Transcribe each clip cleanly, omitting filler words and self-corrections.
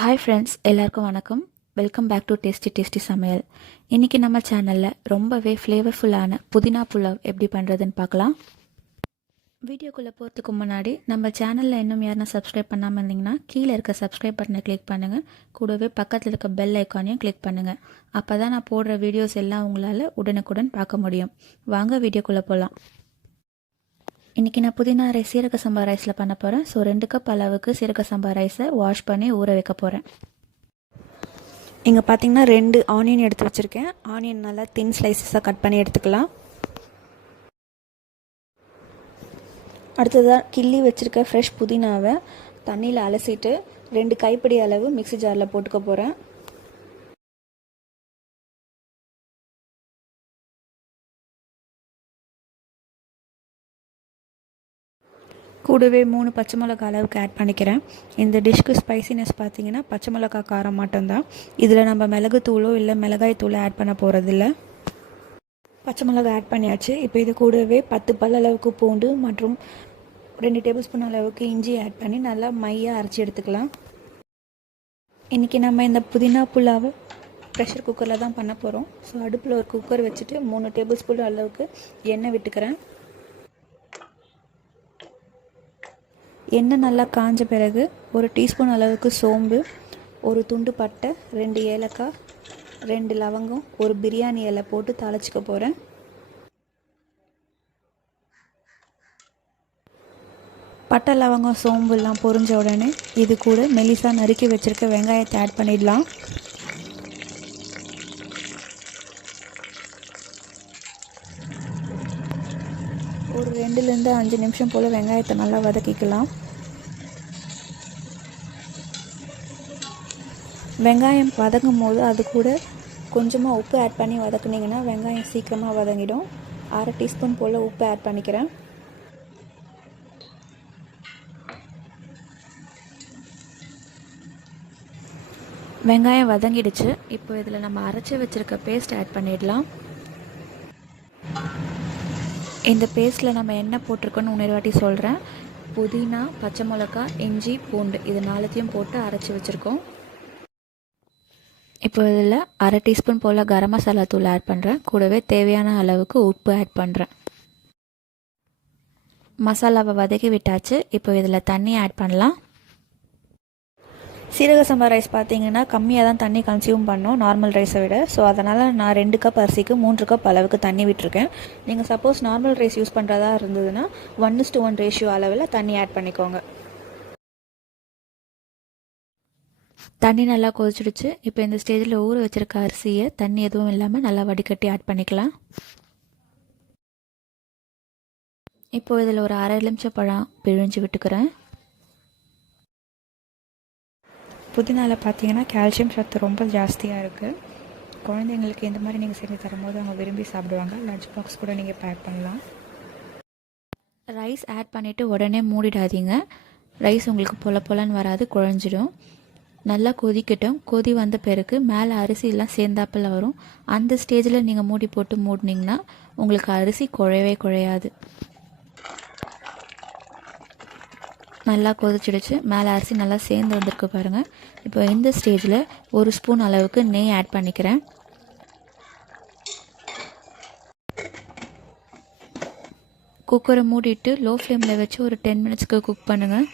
Hi friends, எல்லாருக்கும் வணக்கம். Welcome back to tasty சமையல். இன்றைக்கி நம்ம சேனலில் ரொம்பவே ஃப்ளேவர்ஃபுல்லான புதினா புலாவ் எப்படி பண்ணுறதுன்னு பார்க்கலாம். வீடியோக்குள்ளே போகிறதுக்கு முன்னாடி நம்ம சேனலில் இன்னும் யாருன்னா சப்ஸ்கிரைப் பண்ணாமல் இருந்தீங்கன்னா கீழே இருக்க சப்ஸ்கிரைப் பட்டனை கிளிக் பண்ணுங்கள். கூடவே பக்கத்தில் இருக்க பெல் ஐக்கானையும் கிளிக் பண்ணுங்கள். அப்போ தான் நான் போடுற வீடியோஸ் எல்லாம் உங்களால் உடனுக்குடன் பார்க்க முடியும். வாங்க வீடியோக்குள்ளே போகலாம். இன்றைக்கி நான் புதினா ரைஸ் சீரக சம்பா ரைஸில் பண்ண போகிறேன். ஸோ 2 கப் அளவுக்கு சீரக சம்பா ரைஸை வாஷ் பண்ணி ஊற வைக்க போகிறேன். இங்கே பார்த்தீங்கன்னா 2 ஆனியன் எடுத்து வச்சுருக்கேன். ஆனியன் நல்லா தின் ஸ்லைசஸாக கட் பண்ணி எடுத்துக்கலாம். அடுத்ததாக கிள்ளி வச்சுருக்க ஃப்ரெஷ் புதினாவை தண்ணியில் அலசிட்டு 2 கைப்பிடி அளவு மிக்ஸி ஜாரில் போட்டுக்க போகிறேன். கூடவே 3 பச்சை மிளகா அளவுக்கு ஆட் பண்ணிக்கிறேன். இந்த டிஷ்க்கு ஸ்பைசினஸ் பார்த்தீங்கன்னா பச்சை மிளகா காரம் மட்டும்தான். இதில் நம்ம மிளகுத்தூளோ இல்லை மிளகாய் தூளோ ஆட் பண்ண போகிறதில்ல. பச்சை மிளகா ஆட் பண்ணியாச்சு. இப்போ இது கூடவே 10 பல் அளவுக்கு பூண்டு மற்றும் 2 டேபிள் ஸ்பூன் அளவுக்கு இஞ்சி ஆட் பண்ணி நல்லா மையாக அரைச்சி எடுத்துக்கலாம். இன்றைக்கி நம்ம இந்த புதினா புலாவை ப்ரெஷர் குக்கரில் தான் பண்ண போகிறோம். ஸோ அடுப்பில் ஒரு குக்கர் வச்சுட்டு 3 டேபிள் ஸ்பூன் அளவுக்கு எண்ணெய் விட்டுக்கிறேன். எண்ணெய் நல்லா காஞ்ச பிறகு 1 டீஸ்பூன் அளவுக்கு சோம்பு, 1 துண்டு பட்டை, 2 ஏலக்காய், 2 லவங்கம், 1 பிரியாணி இலை போட்டு தாளிச்சிக்க போகிறேன். பட்டை லவங்கம் சோம்புலாம் பொரிஞ்ச உடனே இது கூட மெலிசாக நறுக்கி வச்சுருக்க வெங்காயத்தை ஆட் பண்ணிடலாம். ஒரு 2லேருந்து 5 நிமிஷம் போல் வெங்காயத்தை நல்லா வதக்கிக்கலாம். வெங்காயம் வதங்கும் போது அது கூட கொஞ்சமாக உப்பு ஆட் பண்ணி வதக்குனிங்கன்னா வெங்காயம் சீக்கிரமாக வதங்கிடும். 1/2 டீஸ்பூன் போல் உப்பு ஆட் பண்ணிக்கிறேன். வெங்காயம் வதங்கிடுச்சு. இப்போ இதில் நம்ம அரைச்சி வச்சுருக்க பேஸ்ட் ஆட் பண்ணிடலாம். இந்த பேஸ்ட்டில் நம்ம என்ன போட்டிருக்கோன்னு இன்னொரு வாட்டி சொல்கிறேன். புதினா, பச்சை மிளகா, இஞ்சி, பூண்டு இது 4த்தையும் போட்டு அரைச்சி வச்சுருக்கோம். இப்போ இதில் 1/2 டீஸ்பூன் போல் கரம் மசாலா தூள் ஆட் பண்ணுறேன். கூடவே தேவையான அளவுக்கு உப்பு ஆட் பண்ணுறேன். மசாலாவை வதக்கி விட்டாச்சு. இப்போ இதில் தண்ணி ஆட் பண்ணலாம். சீரக சம்பா ரைஸ் பார்த்தீங்கன்னா கம்மியாக தான் தண்ணி கன்சியூம் பண்ணோம் நார்மல் ரைஸை விட. ஸோ அதனால் நான் 2 கப் அரிசிக்கு 3 கப் அளவுக்கு தண்ணி விட்டுருக்கேன். நீங்கள் சப்போஸ் நார்மல் ரைஸ் யூஸ் பண்ணுறதா இருந்ததுன்னா 1:1 ரேஷியோ அளவில் தண்ணி ஆட் பண்ணிக்கோங்க. தண்ணி நல்லா கொதிச்சிடுச்சு. இப்போ இந்த ஸ்டேஜில் ஊற வச்சுருக்க அரிசியை தண்ணி எதுவும் இல்லாமல் நல்லா வடிகட்டி ஆட் பண்ணிக்கலாம். இப்போது இதில் ஒரு 1/2 எலுமிச்சை பழம் பிழிஞ்சு விட்டுக்கிறேன். புதினாவில் பார்த்தீங்கன்னா கால்சியம் சத்து ரொம்ப ஜாஸ்தியாக இருக்குது. குழந்தைங்களுக்கு இந்த மாதிரி நீங்கள் செஞ்சு தரும்போது அவங்க விரும்பி சாப்பிடுவாங்க. லஞ்ச் பாக்ஸ் கூட நீங்கள் பேக் பண்ணலாம். ரைஸ் ஆட் பண்ணிவிட்டு உடனே மூடிடாதீங்க. ரைஸ் உங்களுக்கு பொலன்னு வராது, குழஞ்சிடும். நல்லா கொதிக்கட்டும். கொதி வந்த பிறகு மேலே அரிசியெல்லாம் சேர்ந்தாப்பில் வரும். அந்த ஸ்டேஜில் நீங்கள் மூடி போட்டு மூடினீங்கன்னா உங்களுக்கு அரிசி குழையாது. நல்லா கொதிச்சிடுச்சு. மேலே அரிசி நல்லா சேர்ந்து வந்திருக்கு பாருங்கள். இப்போ இந்த ஸ்டேஜில் 1 ஸ்பூன் அளவுக்கு நெய் ஆட் பண்ணிக்கிறேன். குக்கரை மூடிட்டு லோ ஃப்ளேமில் வச்சு ஒரு 10 மினிட்ஸ்க்கு குக் பண்ணுங்கள்.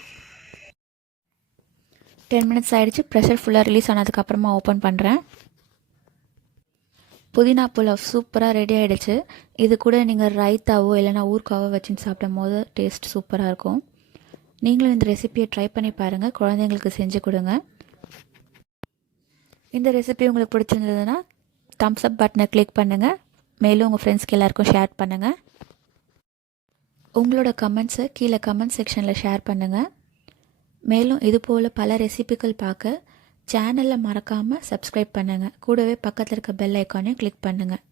10 மினிட்ஸ் ஆகிடுச்சு. ப்ரெஷர் ஃபுல்லாக ரிலீஸ் ஆனதுக்கப்புறமா ஓப்பன் பண்ணுறேன். புதினா புலாவ் சூப்பராக ரெடி ஆகிடுச்சு. இது கூட நீங்கள் ரைத்தாவோ இல்லைனா ஊறுகாவோ வச்சுன்னு சாப்பிடும் போது டேஸ்ட் சூப்பராக இருக்கும். நீங்களும் இந்த ரெசிபியை ட்ரை பண்ணி பாருங்கள். குழந்தைங்களுக்கு செஞ்சு கொடுங்க. இந்த ரெசிபி உங்களுக்கு பிடிச்சிருந்ததுன்னா தம்ஸ் அப் பட்டனை கிளிக் பண்ணுங்கள். மேலும் உங்கள் ஃப்ரெண்ட்ஸ்க்கு எல்லாருக்கும் ஷேர் பண்ணுங்கள். உங்களோட கமெண்ட்ஸை கீழே கமெண்ட் செக்ஷனில் ஷேர் பண்ணுங்கள். மேலும் இதுபோல் பல ரெசிபிகள் பார்க்க சேனலை மறக்காமல் சப்ஸ்கிரைப் பண்ணுங்கள். கூடவே பக்கத்தில் இருக்க பெல் ஐக்கானையும் கிளிக் பண்ணுங்கள்.